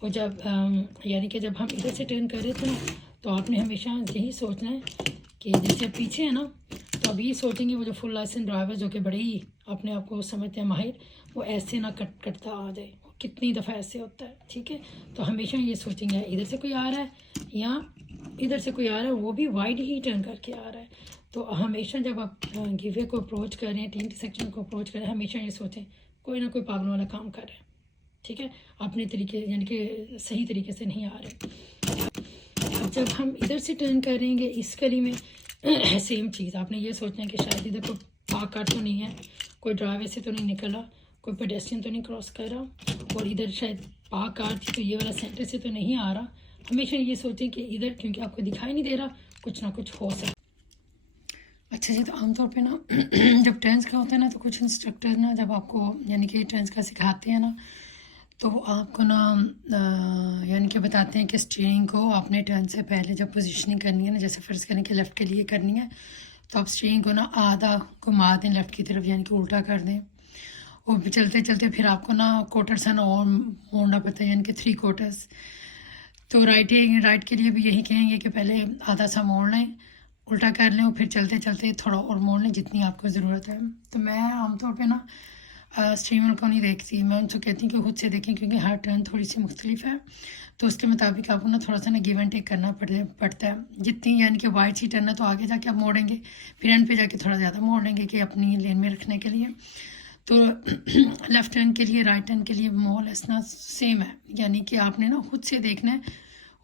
اور جب یعنی کہ جب ہم ادھر سے ٹرن کر رہے تھے نا تو آپ نے ہمیشہ یہی سوچنا ہے کہ جیسے پیچھے ہے نا تو اب یہ سوچیں گے وہ جو فل لائسنس ڈرائیور جو کہ بڑے ہی اپنے آپ کو سمجھتے ہیں ماہر، وہ ایسے نہ کرتا آ جائے، کتنی دفعہ ایسے ہوتا ہے، ٹھیک ہے؟ تو ہمیشہ یہ سوچیں گے ادھر سے کوئی آ رہا ہے یا ادھر سے کوئی آ رہا ہے، وہ بھی وائڈ ہی ٹرن کر کے آ رہا ہے۔ تو ہمیشہ جب آپ گیو وے کو اپروچ کر رہے ہیں، ٹی انٹرسیکشن کو اپروچ کر رہے ہیں، ہمیشہ یہ سوچیں کوئی نہ کوئی پاگل والا کام کر رہے ہیں، ٹھیک ہے؟ اپنے طریقے یعنی کہ صحیح طریقے سے نہیں آ رہے۔ اب جب ہم ادھر سے ٹرن کریں گے اس گلی میں سیم چیز آپ نے یہ سوچنا ہے کہ شاید ادھر کوئی پارک کار تو نہیں ہے، کوئی ڈرائیوے سے تو نہیں نکلا، کوئی پیڈیسٹرین تو نہیں کراس کر رہا، اور ادھر شاید پارک کار تھی تو یہ والا سینٹر سے تو نہیں آ رہا۔ ہمیشہ یہ سوچیں کہ ادھر کیونکہ آپ کو دکھائی نہیں دے رہا، کچھ نہ کچھ ہو سکتا۔ اچھا جی، تو عام طور پہ نا جب ٹرنس کا ہوتا ہے نا تو کچھ انسٹرکٹر نا جب آپ کو یعنی کہ ٹرنس کا سکھاتے ہیں نا تو وہ آپ کو نا یعنی کہ بتاتے ہیں کہ اسٹیئرنگ کو اپنے ٹرن سے پہلے جب پوزیشننگ کرنی ہے نا، جیسے فرض کریں کہ لیفٹ کے لیے کرنی ہے تو آپ اسٹیئرنگ کو نا آدھا گھما دیں لیفٹ کی طرف، یعنی کہ الٹا کر دیں، اور چلتے چلتے پھر آپ کو نا کوٹر سا نا اور موڑنا پڑتا ہے، یعنی کہ 3 کوٹرز۔ تو رائٹ کے لیے بھی یہی کہیں گے کہ پہلے آدھا سا موڑ لیں، الٹا کر لیں، اور پھر چلتے چلتے تھوڑا اور موڑ لیں جتنی آپ کو ضرورت ہے۔ تو میں عام طور پہ نا اسٹریمر کو نہیں دیکھتی، میں ان سے کہتی ہوں کہ خود سے دیکھیں، کیونکہ ہر ٹرن تھوڑی سی مختلف ہے، تو اس کے مطابق آپ کو نا تھوڑا سا نا گیو اینڈ ٹیک کرنا پڑتا ہے۔ جتنی یعنی کہ وائڈ سی ٹرن ہے تو آگے جا کے آپ موڑیں گے، پھر اینڈ پہ جا کے تھوڑا زیادہ موڑ لیں گے کہ اپنی لین میں رکھنے کے لیے۔ تو لیفٹ ٹرن کے لیے رائٹ ٹرن کے لیے مول اسنا سیم ہے، یعنی کہ آپ نے نا خود سے دیکھنا ہے،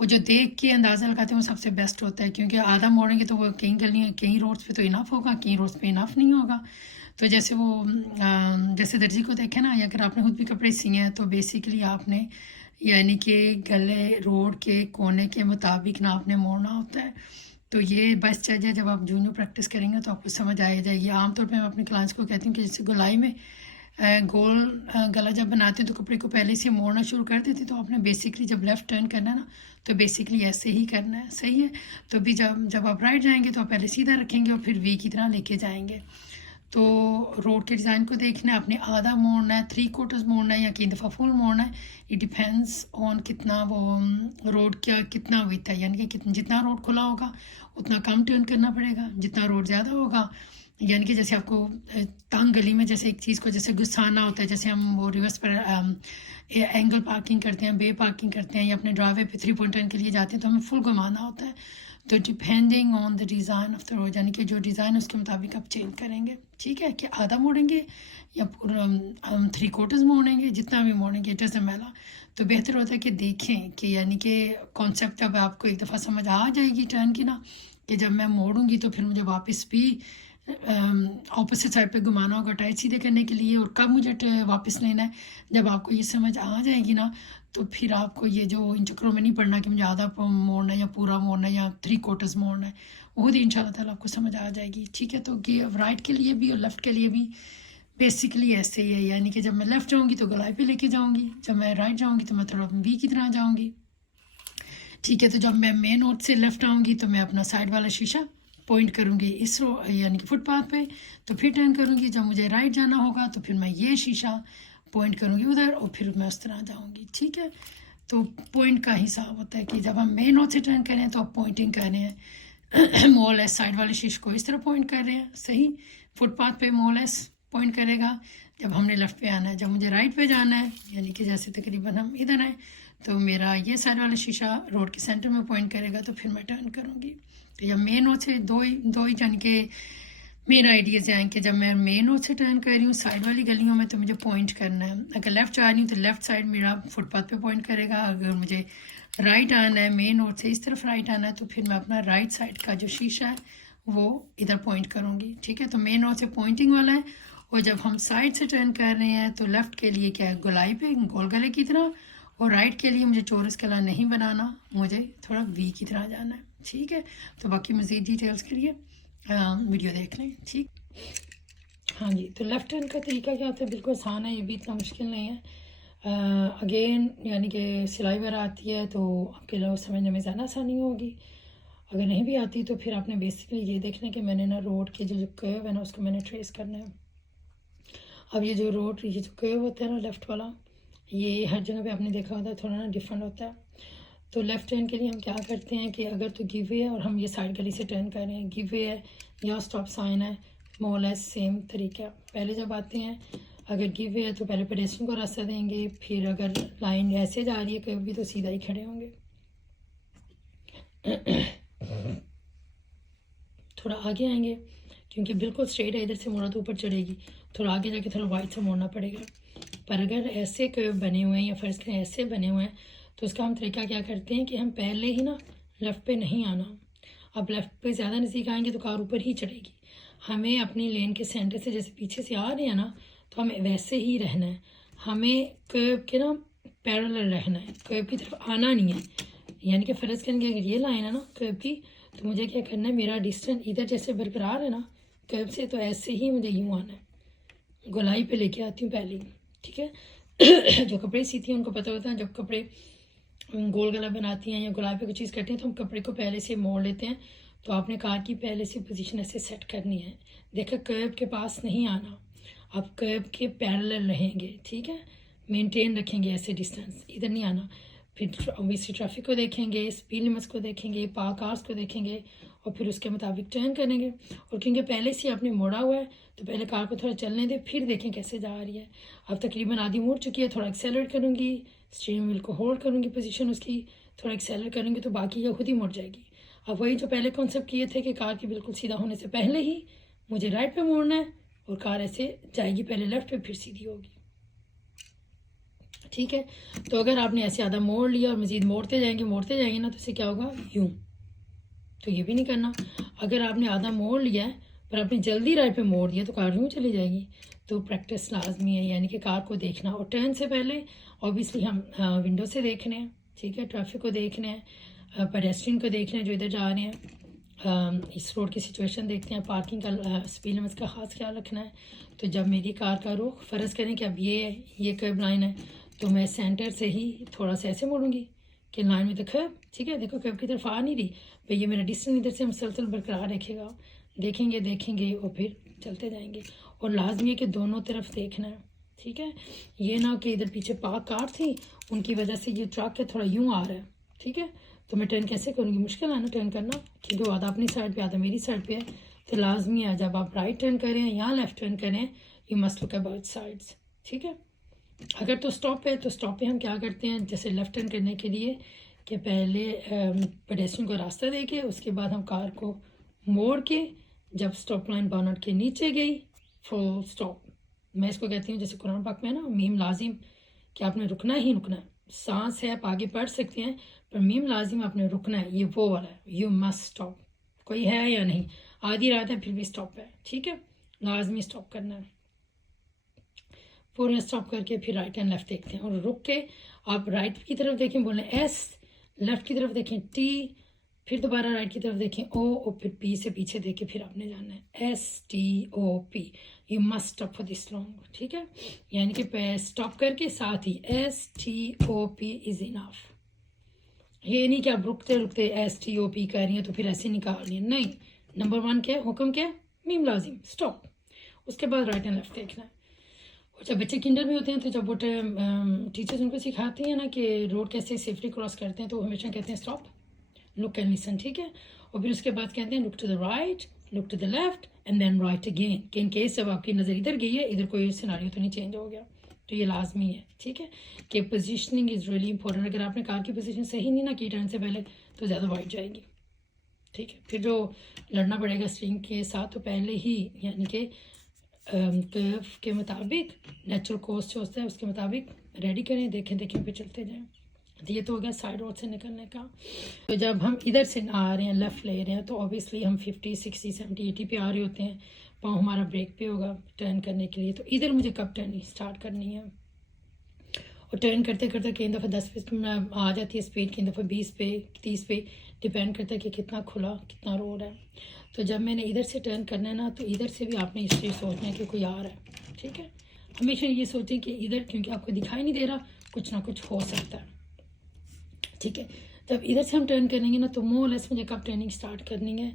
وہ جو دیکھ کے اندازہ لگاتے ہیں وہ سب سے بیسٹ ہوتا ہے، کیونکہ آدھا موڑیں گے تو وہ کہیں روڈس پہ تو انف ہوگا، کہیں روڈس پہ انف نہیں ہوگا۔ تو جیسے وہ جیسے درزی کو دیکھیں نا، یا اگر آپ نے خود بھی کپڑے سیے ہیں تو بیسیکلی آپ نے یعنی کہ گلے روڈ کے کونے کے مطابق نا آپ نے موڑنا ہوتا ہے۔ تو یہ بیسٹ ہے، جب آپ جونیور پریکٹس کریں گے تو آپ کو سمجھ آ جائے گی۔ عام طور پہ میں اپنے کلائنٹس کو کہتی ہوں کہ جیسے گلائی میں گول گلا جب بناتے ہیں تو کپڑے کو پہلے سے موڑنا شروع کر دیتے، تو آپ نے بیسکلی جب لیفٹ ٹرن کرنا ہے نا تو بیسکلی ایسے ہی کرنا ہے، صحیح ہے؟ تو بھی جب آپ رائٹ جائیں گے تو آپ پہلے سیدھا رکھیں گے اور پھر وی کی طرح لے کے جائیں گے۔ تو روڈ کے ڈیزائن کو دیکھنا ہے، اپنے آدھا موڑنا ہے، 3 کوارٹرز موڑنا ہے یا کئی دفعہ فل موڑنا ہے، یہ ڈیپینڈس آن کتنا وہ روڈ کا کتنا ویتھ ہے، یعنی کہ جتنا روڈ کھلا ہوگا اتنا کم ٹرن کرنا پڑے گا، جتنا روڈ زیادہ ہوگا یعنی کہ جیسے آپ کو تنگ گلی میں جیسے ایک چیز کو جیسے گھسانا ہوتا ہے، جیسے ہم وہ ریورس پر اینگل پارکنگ کرتے ہیں، بے پارکنگ کرتے ہیں، یا اپنے ڈرائیوے پہ 3.10 کے لیے جاتے ہیں تو ہمیں فل گھمانا ہوتا ہے۔ تو depending on the design of the road, یعنی کہ جو ڈیزائن ہے اس کے مطابق آپ چینج کریں گے، ٹھیک ہے؟ کہ آدھا موڑیں گے یا پورا ہم 3 کوارٹرز موڑیں گے، جتنا بھی موڑیں گے اٹ ڈزنٹ میٹر۔ تو بہتر ہوتا ہے کہ دیکھیں کہ یعنی کہ کانسیپٹ اب آپ کو ایک دفعہ سمجھ آ جائے گی ٹرن کی نا، کہ جب میں موڑوں گی تو پھر مجھے واپس بھی اپوزٹ سائڈ پہ گھمانا ہوگا ٹائر سیدھے کرنے کے لیے، اور کب مجھے واپس لینا ہے۔ جب آپ کو یہ سمجھ آ جائے گی نا تو پھر آپ کو یہ جو ان چکروں میں نہیں پڑنا کہ مجھے آدھا موڑنا ہے یا پورا موڑنا ہے یا 3 کوارٹرز موڑنا ہے، وہ خود ان شاء اللہ تعالیٰ آپ کو سمجھ آ جائے گی، ٹھیک ہے؟ تو کہ رائٹ کے لیے بھی اور لیفٹ کے لیے بھی بیسکلی ایسے ہی ہے، یعنی کہ جب میں لیفٹ جاؤں گی تو گلائی پہ لے کے جاؤں گی، جب میں رائٹ جاؤں گی تو میں تھوڑا وی کی طرح جاؤں گی، ٹھیک ہے؟ تو جب میں مین روڈ سے لیفٹ آؤں گی تو میں اپنا سائڈ والا شیشہ پوائنٹ کروں گی اس یعنی کہ فٹ پاتھ پہ، تو پھر ٹرن کروں گی، جب مجھے رائٹ جانا ہوگا تو پھر میں یہ شیشہ پوائنٹ کروں گی ادھر، اور پھر میں اس طرح جاؤں گی، ٹھیک ہے؟ تو پوائنٹ کا حساب ہوتا ہے کہ جب ہم مین روڈ سے ٹرن کریں تو آپ پوائنٹنگ کر رہے ہیں، مول ایس سائڈ والے شیشے کو اس طرح پوائنٹ کر رہے ہیں، صحیح؟ فٹ پاتھ پہ مول ایس پوائنٹ کرے گا جب ہم نے لیفٹ پہ آنا ہے، جب مجھے رائٹ پہ جانا ہے یعنی کہ جیسے تقریباً ہم ادھر ہیں تو میرا یہ سائڈ والا شیشہ روڈ کے سینٹر میں پوائنٹ کرے گا، تو پھر میں ٹرن کروں گی۔ تو جب مین روڈ سے دو ہی یعنی کہ میرا آئیڈیاز ہیں کہ جب میں مین روڈ سے ٹرن کر رہی ہوں سائڈ والی گلیوں میں تو مجھے پوائنٹ کرنا ہے، اگر لیفٹ جا رہی ہوں تو لیفٹ سائڈ میرا فٹ پاتھ پہ پوائنٹ کرے گا، اگر مجھے رائٹ آنا ہے مین روڈ سے اس طرف رائٹ آنا ہے تو پھر میں اپنا رائٹ سائڈ کا جو شیشہ ہے وہ ادھر پوائنٹ کروں گی، ٹھیک ہے؟ تو مین روڈ سے پوائنٹنگ والا ہے، اور جب ہم سائڈ سے ٹرن کر رہے ہیں تو لیفٹ کے لیے کیا ہے گلائی پہ گول گلے کی طرح، اور رائٹ کے لیے مجھے چورس گلا نہیں بنانا، مجھے تھوڑا وی کی طرح جانا ہے، ٹھیک ہے؟ تو باقی مزید ڈیٹیلز کے لیے ویڈیو دیکھ لیں، ٹھیک؟ ہاں جی، تو لیفٹ ٹرن کا طریقہ کیا ہوتا ہے؟ بالکل آسان ہے، یہ بھی اتنا مشکل نہیں ہے۔ اگین یعنی کہ سلائی وغیرہ آتی ہے تو آپ کے لوگ سمجھنے میں زیادہ آسانی ہوگی، اگر نہیں بھی آتی تو پھر آپ نے بیسکلی یہ دیکھنا ہے کہ میں نے نا روڈ کے جو کرو ہے نا اس کو میں نے ٹریس کرنا ہے۔ اب یہ جو روڈ یہ جو کرو ہوتا ہے نا لیفٹ والا، یہ ہر جگہ پہ آپ نے دیکھا ہوتا ہے تھوڑا نا ڈفرینٹ ہوتا ہے. تو لیفٹ ٹرن کے لیے ہم کیا کرتے ہیں کہ اگر تو گیو وے ہے اور ہم یہ سائڈ گلی سے ٹرن کر رہے ہیں, گیو وے ہے یا اسٹاپ سائن ہے, مور لیس سیم طریقہ. پہلے جب آتے ہیں اگر گیو وے ہے تو پہلے پیڈسٹرین کو راستہ دیں گے, پھر اگر لائن ایسے جا رہی ہے کبھی بھی تو سیدھا ہی کھڑے ہوں گے. تھوڑا آگے آئیں گے کیونکہ بالکل اسٹریٹ ہے, ادھر سے موڑا تو اوپر چڑھے گی, تھوڑا آگے جا کے تھوڑا وائٹ سے موڑنا پڑے گا. پر اگر ایسے کرو بنے ہوئے ہیں یا فرض کریں ایسے بنے ہوئے ہیں تو اس کا ہم طریقہ کیا کرتے ہیں کہ ہم پہلے ہی نا لیفٹ پہ نہیں آنا. اب لیفٹ پہ زیادہ نزدیک آئیں گے تو کار اوپر ہی چڑھے گی. ہمیں اپنی لین کے سینٹر سے جیسے پیچھے سے آ رہے ہیں نا تو ہمیں ویسے ہی رہنا ہے. ہمیں کرو کے نا پیرالل رہنا ہے, کرو کی طرف آنا نہیں ہے. یعنی کہ فرض کریں گے اگر یہ لائن ہے نا کرو کی تو مجھے کیا کرنا ہے, میرا ڈسٹینس ادھر جیسے برقرار ہے نا کرو سے, تو ایسے ہی مجھے یوں آنا ہے. گولائی پہ لے کے آتی ہوں پہلے, ٹھیک ہے. جو کپڑے سیتی ہیں ان کو پتہ ہوتا ہے جب کپڑے گول گلا بناتی ہیں یا گلائی پہ کوئی چیز کرتی ہیں تو ہم کپڑے کو پہلے سے موڑ لیتے ہیں. تو آپ نے کہا کہ پہلے سے پوزیشن ایسے سیٹ کرنی ہے. دیکھیں کرب کے پاس نہیں آنا, آپ کرب کے پیرالل رہیں گے, ٹھیک ہے, مینٹین رکھیں گے ایسے ڈسٹینس, ادھر نہیں آنا. پھر اوبیسلی ٹریفک کو دیکھیں گے, اسپیڈ لمٹس کو دیکھیں گے, پارک کارس کو دیکھیں گے اور پھر اس کے مطابق ٹرن کریں گے. اور کیونکہ پہلے سے آپ نے موڑا ہوا ہے تو پہلے کار کو تھوڑا چلنے دیں, پھر دیکھیں کیسے جا رہی ہے. اب تقریباً آدھی موڑ چکی ہے, تھوڑا ایکسیلریٹ کروں گی, اسٹیئرنگ وہیل کو ہولڈ کروں گی پوزیشن اس کی, تھوڑا ایکسیلریٹ کروں گی تو باقی یہ خود ہی مڑ جائے گی. اب وہی جو پہلے کانسیپٹ کیے تھے کہ کار کی بالکل سیدھا ہونے سے پہلے ہی مجھے رائٹ پہ موڑنا ہے اور کار ایسے جائے گی پہلے لیفٹ پہ پھر سیدھی ہوگی, ٹھیک ہے. تو اگر آپ نے ایسے آدھا موڑ لیا اور مزید موڑتے جائیں گے نا تو اسے کیا ہوگا یوں, تو یہ بھی نہیں کرنا. اگر آپ نے آدھا موڑ لیا ہے پر آپ نے جلدی رائٹ پہ موڑ دیا تو کار یوں چلی جائے گی. تو پریکٹس لازمی ہے, یعنی کہ کار کو دیکھنا, اور ٹرن سے پہلے اوبیسلی ہم ونڈو سے دیکھنے ہیں, ٹھیک ہے, ٹریفک کو دیکھنے ہیں, پیڈسٹرین کو دیکھنا ہے جو ادھر جا رہے ہیں, اس روڈ کی سچویشن دیکھتے ہیں, پارکنگ کا اسپیڈ لمٹس کا خاص خیال رکھنا ہے. تو جب میری کار کا رخ فرض کریں کہ اب یہ کرب لائن ہے تو میں سینٹر سے ہی تھوڑا سا ایسے موڑوں گی کہ لائن میں تو کرب, ٹھیک ہے, دیکھو کرب کی طرف آ نہیں رہی بھئی, یہ میرا ڈسٹینس ادھر سے مسلسل برقرار رکھے گا, دیکھیں گے اور پھر چلتے جائیں گے. اور لازمی ہے کہ دونوں طرف دیکھنا ہے, ٹھیک ہے. یہ نہ کہ ادھر پیچھے پارک کار تھی ان کی وجہ سے یہ ٹرک ہے تھوڑا یوں آ رہا ہے, ٹھیک ہے, تو میں ٹرن کیسے کروں گی, مشکل ہے نا ٹرن کرنا, کیونکہ وہ آدھا اپنی سائڈ پہ آدھا میری سائڈ پہ ہے. تو لازمی ہے جب آپ رائٹ ٹرن کریں یا لیفٹ ٹرن کریں you must look about sides, ٹھیک ہے. اگر تو اسٹاپ ہے تو اسٹاپ پہ ہم کیا کرتے ہیں, جیسے لیفٹ ٹرن کرنے کے لیے کہ پہلے پیڈسٹرین کو راستہ دے کے اس کے بعد ہم کار کو موڑ کے جب اسٹاپ لائن بونٹ کے نیچے گئی فل اسٹاپ. میں اس کو کہتی ہوں جیسے قرآن پاک میں نا میم لازم کہ آپ نے رکنا ہی رکنا ہے. سانس ہے آپ آگے پڑھ سکتے ہیں پر میم لازم آپ نے رکنا ہے, یہ وہ والا ہے, یو مسٹ اسٹاپ. کوئی ہے یا نہیں, آدھی رات ہے پھر بھی اسٹاپ ہے, ٹھیک ہے, لازمی اسٹاپ کرنا ہے. فوراً اسٹاپ کر کے پھر رائٹ اینڈ لیفٹ دیکھتے ہیں, اور رک کے آپ رائٹ کی طرف دیکھیں بولیں ایس, لیفٹ کی طرف دیکھیں ٹی, پھر دوبارہ رائٹ کی طرف دیکھیں او, اور پھر پی سے پیچھے دیکھ کے پھر آپ نے جانا ہے S T O P. You must stop for this long, ٹھیک ہے, یعنی کہ اسٹاپ کر کے ساتھ ہی ایس ٹی او پی از انف. یہ نہیں کہ آپ رکتے رکتے ایس ٹی او پی کر رہی ہیں تو پھر ایسے نکال رہی ہیں, نہیں. نمبر 1 کیا ہے, حکم کیا ہے, میم لازم اسٹاپ, اس کے بعد رائٹ اینڈ لیفٹ دیکھنا ہے. اور جب بچے کنڈر میں ہوتے ہیں تو جب وہ ٹیچرز ان کو سکھاتی ہیں نا کہ روڈ کیسے سیفلی کراس کرتے ہیں تو وہ ہمیشہ کہتے ہیں اسٹاپ, لک اینڈ لسن, ٹھیک ہے. اور پھر اس کے بعد کہتے ہیں look to the right, look to the left and then right again, کہ ان کیس جب آپ کی نظر ادھر گئی ہے ادھر کوئی سیناریو تو نہیں چینج ہو گیا. تو یہ لازمی ہے, ٹھیک ہے, کہ پوزیشننگ از ریئلی امپورٹنٹ. اگر آپ نے کار کی پوزیشن صحیح نہیں نہ کی ٹرن سے پہلے تو زیادہ وائٹ جائے گی, ٹھیک ہے. پھر جو لڑنا پڑے گا اسٹرنگ کے ساتھ تو پہلے ہی یعنی کہ کرو کے مطابق نیچرل کورس جو ہوتا ہے اس کے مطابق ریڈی کریں, دیکھیں پہ چلتے جائیں. یہ تو ہو گیا سائڈ روڈ سے نکلنے کا. تو جب ہم ادھر سے آ رہے ہیں لیفٹ لے رہے ہیں تو اوبیسلی ہم 50 60 70 80 پہ آ رہے ہوتے ہیں, پاؤں ہمارا بریک پہ ہوگا ٹرن کرنے کے لیے. تو ادھر مجھے کب ٹرننگ اسٹارٹ کرنی ہے, اور ٹرن کرتے کرتے کئی دفعہ 10 پہ آ جاتی ہے اسپیڈ, کئی دفعہ 20 پہ 30 پہ, ڈپینڈ کرتا ہے کہ کتنا کھلا کتنا روڈ ہے. تو جب میں نے ادھر سے ٹرن کرنا ہے نا تو ادھر سے بھی آپ نے اس چیز سوچنا ہے کہ کوئی آ رہا ہے, ٹھیک ہے. ہمیشہ یہ سوچیں کہ ادھر کیونکہ آپ کو دکھائی نہیں دے رہا کچھ نہ کچھ ہو سکتا ہے, ٹھیک ہے. جب ادھر سے ہم ٹرن کریں گے نا تو مور لیس مجھے کب ٹرننگ اسٹارٹ کرنی ہے,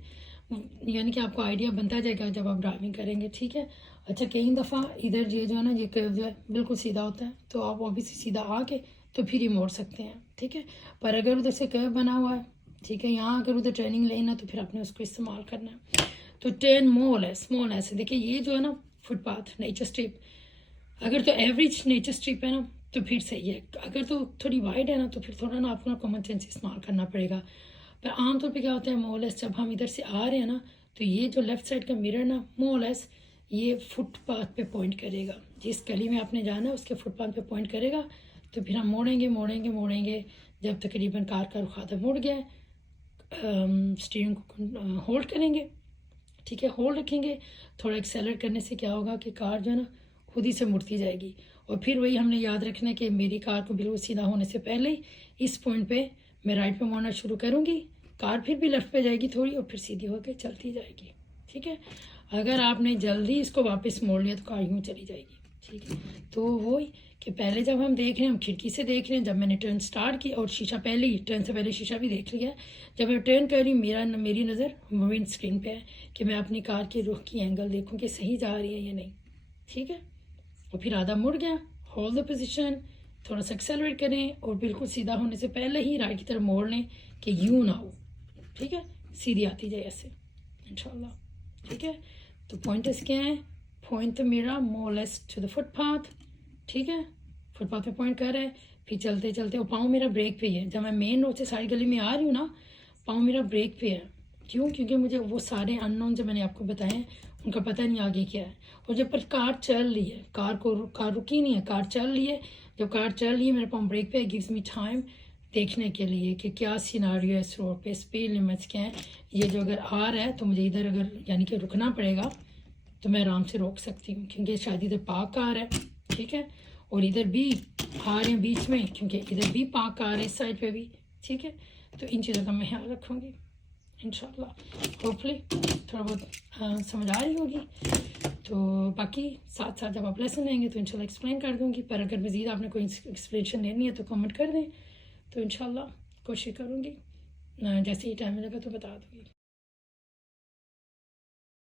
یعنی کہ آپ کو آئیڈیا بنتا جائے گا جب آپ ڈرائیونگ کریں گے. ٹھیک ہے. اچھا کئی دفعہ ادھر یہ جو ہے نا یہ کرو جو ہے بالکل سیدھا ہوتا ہے, تو آپ واپس سیدھا آ کے تو پھر ہی موڑ سکتے ہیں. ٹھیک ہے. پر اگر ادھر سے کرو بنا ہوا ہے, ٹھیک ہے, یہاں اگر ادھر ٹریننگ لینا تو پھر آپ نے اس کو استعمال کرنا ہے. تو ٹرن مور لیس دیکھیں یہ جو ہے نا فٹ پاتھ نیچر اسٹرپ, اگر تو ایوریج نیچر اسٹرپ ہے نا تو پھر صحیح ہے, اگر تو تھوڑی وائڈ ہے نا تو پھر تھوڑا نا آپ کو نا کامن سینس استعمال کرنا پڑے گا. پر عام طور پہ کیا ہوتا ہے مور لیس جب ہم ادھر سے آ رہے ہیں نا تو یہ جو لیفٹ سائڈ کا مرر نا مور لیس یہ فٹ پاتھ پہ پوائنٹ کرے گا, جس گلی میں آپ نے جانا ہے اس کے فٹ پاتھ پہ پوائنٹ کرے گا. تو پھر ہم موڑیں گے جب تقریباً کار کا رخ آدھا مڑ گیا, اسٹیئرنگ کو ہولڈ کریں گے. ٹھیک ہے, ہولڈ رکھیں گے. تھوڑا ایکسیلریٹ کرنے سے کیا ہوگا کہ کار جو ہے نا خود ہی سے مڑتی جائے گی. اور پھر وہی ہم نے یاد رکھنا ہے کہ میری کار کو بالکل سیدھا ہونے سے پہلے ہی اس پوائنٹ پہ میں رائٹ پہ موڑنا شروع کروں گی, کار پھر بھی لیفٹ پہ جائے گی تھوڑی اور پھر سیدھی ہو کے چلتی جائے گی. ٹھیک ہے. اگر آپ نے جلدی اس کو واپس موڑ لیا تو کار یوں چلی جائے گی. ٹھیک ہے. تو وہی کہ پہلے جب ہم دیکھ رہے ہیں ہم کھڑکی سے دیکھ رہے ہیں, جب میں نے ٹرن سٹارٹ کی اور شیشہ پہلے ہی ٹرن سے پہلے شیشہ بھی دیکھ لیا, جب میں ٹرن کر رہی ہوں میری نظر ونڈ اسکرین پہ ہے کہ میں اپنی کار کے رخ کی اینگل دیکھوں کہ صحیح جا رہی ہے یا نہیں. ٹھیک ہے. اور پھر آدھا مڑ گیا, ہولڈ دا پوزیشن, تھوڑا سا ایکسیلریٹ کریں اور بالکل سیدھا ہونے سے پہلے ہی رائٹ کی طرف موڑ لیں کہ یوں نہ ہو. ٹھیک ہے. سیدھی آتی جائے ایسے انشاءاللہ. ٹھیک ہے. تو پوائنٹس کیا ہیں, پوائنٹ میرا more less to the footpath. ٹھیک ہے. فٹ پاتھ پہ پوائنٹ کر رہا ہے, پھر چلتے چلتے اور پاؤں میرا بریک پہ ہی ہے. جب میں مین روڈ سے ساری گلی میں آ رہی ہوں نا پاؤں میرا بریک پہ ہے. کیوں؟ کیونکہ مجھے وہ سارے ان نون جو میں نے آپ کو بتائے ہیں ان کا پتہ نہیں آگے کیا ہے. اور جب پر کار چل رہی ہے, کار رکی نہیں ہے, کار چل رہی ہے. جب کار چل رہی ہے میرے پاؤں بریک پہ ہے, گیوز می ٹائم دیکھنے کے لیے کہ کیا سیناریو ہے اس روڈ پہ, اسپیڈ لمٹس کیا ہیں. یہ جو اگر آ رہا ہے تو مجھے ادھر اگر یعنی کہ رکنا پڑے گا تو میں آرام سے روک سکتی ہوں, کیونکہ شاید ادھر پارک کار ہے. ٹھیک ہے. اور ادھر بھی آ رہے ہیں بیچ میں, کیونکہ ادھر بھی پارک کار ہے اس سائڈ پہ بھی. ٹھیک ہے. تو ان چیزوں کا میں خیال رکھوں گی انشاءاللہ. ہوپفلی تھوڑا بہت سمجھ آ رہی ہوگی. تو باقی ساتھ ساتھ جب آپ لیسن لیں گے تو انشاءاللہ ایکسپلین کر دوں گی. پر اگر مزید آپ نے کوئی ایکسپلینیشن لینی ہے تو کمنٹ کر دیں, تو انشاءاللہ کوشش کروں گی جیسے ہی ٹائم ملے گا تو بتا دوں گی.